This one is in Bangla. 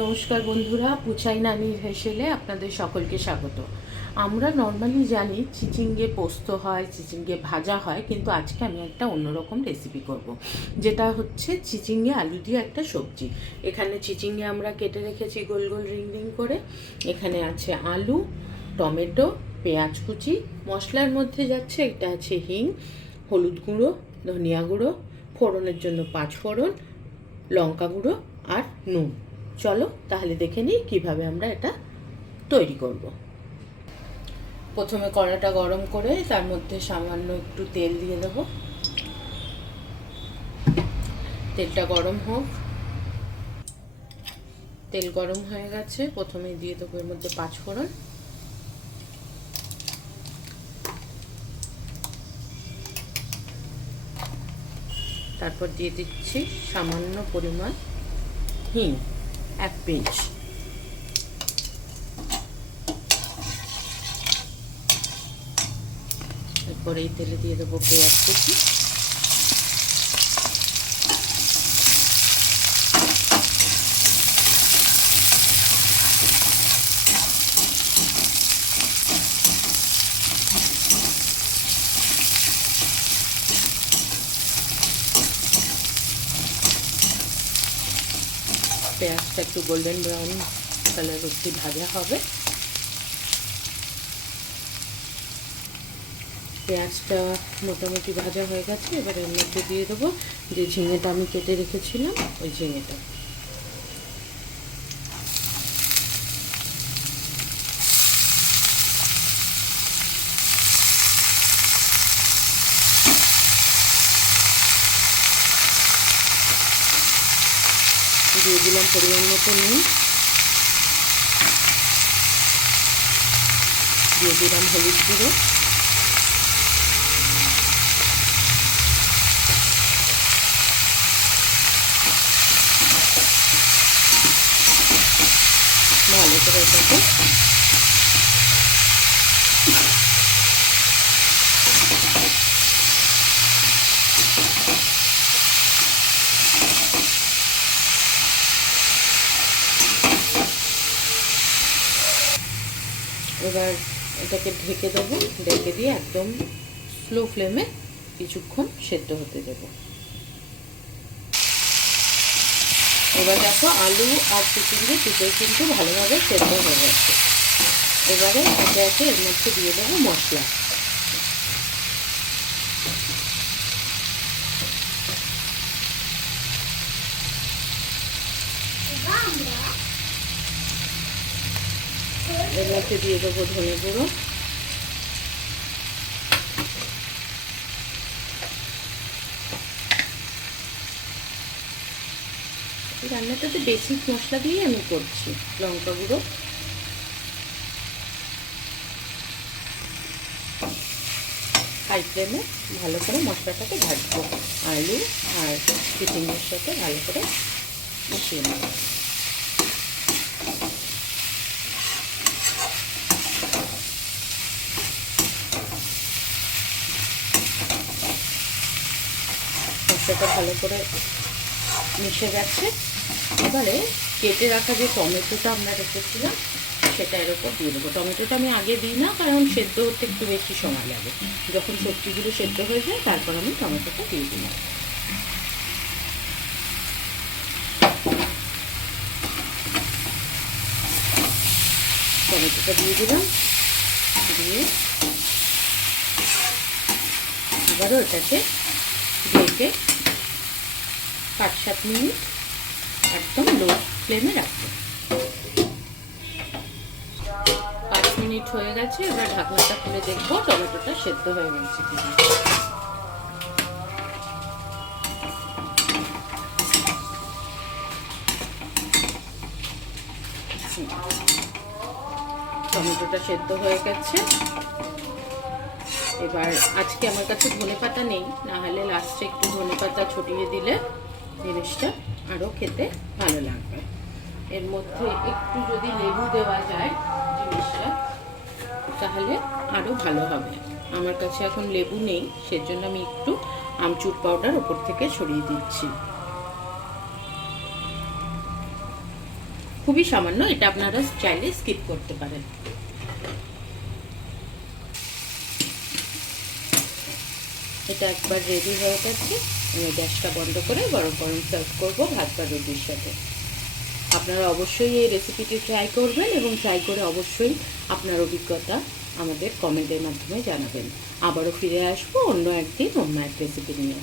নমস্কার বন্ধুরা, পুচাই নানির হেসেলে আপনাদের সকলকে স্বাগত। আমরা নর্মালি জানি চিচিঙ্গে পোস্ত হয়, চিচিঙ্গে ভাজা হয়, কিন্তু আজকে আমি একটা অন্যরকম রেসিপি করব, যেটা হচ্ছে চিচিঙ্গে আলু দিয়ে একটা সবজি। এখানে চিচিঙ্গে আমরা কেটে রেখেছি গোল গোল রিং রিং করে। এখানে আছে আলু, টমেটো, পেঁয়াজ কুচি। মশলার মধ্যে যাচ্ছে, এটা আছে হিং, হলুদ গুঁড়ো, ধনিয়া গুঁড়ো, ফোড়নের জন্য 5 ফোড়ন, লঙ্কা গুঁড়ো আর নুন। চলো তাহলে দেখে নিই কীভাবে আমরা এটা তৈরি করব। প্রথমে কড়াটা গরম করে তার মধ্যে সামান্য একটু তেল দিয়ে দেব। তেলটা গরম হোক। তেল গরম হয়ে গেছে, প্রথমে দিয়ে দেবো এর মধ্যে 5 ফোড়ন, তারপর দিয়ে দিচ্ছি সামান্য পরিমাণ হিং, 1 পিঞ্চ। এরপর এই তেলে দিয়ে দেবো পেঁয়াজ কুচি, পেঁয়াজটা একটু গোল্ডেন ব্রাউন কালার অবধি ভাজা হবে। পেঁয়াজটা মোটামুটি ভাজা হয়ে গেছে। এবার এর মধ্যে দিয়ে দেবো যে ঝিঙেটা আমি কেটে রেখেছিলাম, ওই ঝিঙেটা। দিয়ে দিলাম পরিমাণ মতো নুন, দিয়ে দিলাম হলুদ গুঁড়ো, ভালো করে এটাকে এবার এটাকে ঢেকে দেবো। ঢেকে দিয়ে একদম স্লো ফ্লেমে কিছুক্ষণ সেদ্ধ হতে দেব। এবার দেখো আলু আর চিচিঙ্গে দুটোই কিন্তু ভালোভাবে সেদ্ধ হয়ে গেছে। এবারে একে একে এর মধ্যে দিয়ে দেবো মশলা। এর মধ্যে দিয়ে দেবো ধনে গুঁড়ো, রান্নাটাতে বেসিক মশলা দিয়ে আমি করছি। লঙ্কা গুঁড়ো, হাই ফ্লেমে ভালো করে মশলাটাকে ভাজবো। আলু আর চিচিঙ্গের সাথে ভালো করে মিশিয়ে নেব। মশলাটা ভালো করে মিশে গেছে। এবারে কেটে রাখা যে টমেটোটা আমরা রেখেছিলাম সেটা এর উপর দিয়ে দেবো। টমেটোটা আমি আগে দিই না, কারণ সেদ্ধ হতে একটু বেশি সময় লাগে। যখন সবজিগুলো সেদ্ধ হয়ে যায় তারপর আমি টমেটোটা দিয়ে দিলাম। টমেটোটা দিয়ে দিলাম, দিয়ে আবারও এটাকে ঢেকে 5-7 মিনিট একদম লো ফ্লেমে রাখবো। 5 মিনিট হয়ে গেছে। এবার ঢাকনাটা খুলে দেখবো টমেটোটা সেদ্ধ হয়ে গেছে কিনা। টমেটোটা সেদ্ধ হয়ে গেছে। এবার আজকে আমার কাছে ধনেপাতা নেই, না হলে লাস্টে একটু ধনেপাতা ছড়িয়ে দিলে জিনিসটা আরও খেতে ভালো লাগবে। এর মধ্যে একটু যদি লেবু দেওয়া যায় জিনিসটা, তাহলে আরও ভালো হবে। আমার কাছে এখন লেবু নেই, সেজন্য আমি একটু আমচুর পাউডার ওপর থেকে ছড়িয়ে দিচ্ছি। খুবই সামান্য, এটা আপনারা চাইলে স্কিপ করতে পারেন। এটা একবার রেডি হয়ে গেছে, আমি গ্যাসটা বন্ধ করে গরম গরম সার্ভ করবো ভাত বা রুটির সাথে। আপনারা অবশ্যই এই রেসিপিটি ট্রাই করবেন এবং ট্রাই করে অবশ্যই আপনার অভিজ্ঞতা আমাদের কমেন্টের মাধ্যমে জানাবেন। আবারও ফিরে আসবো অন্য একদিন অন্য এক রেসিপি নিয়ে।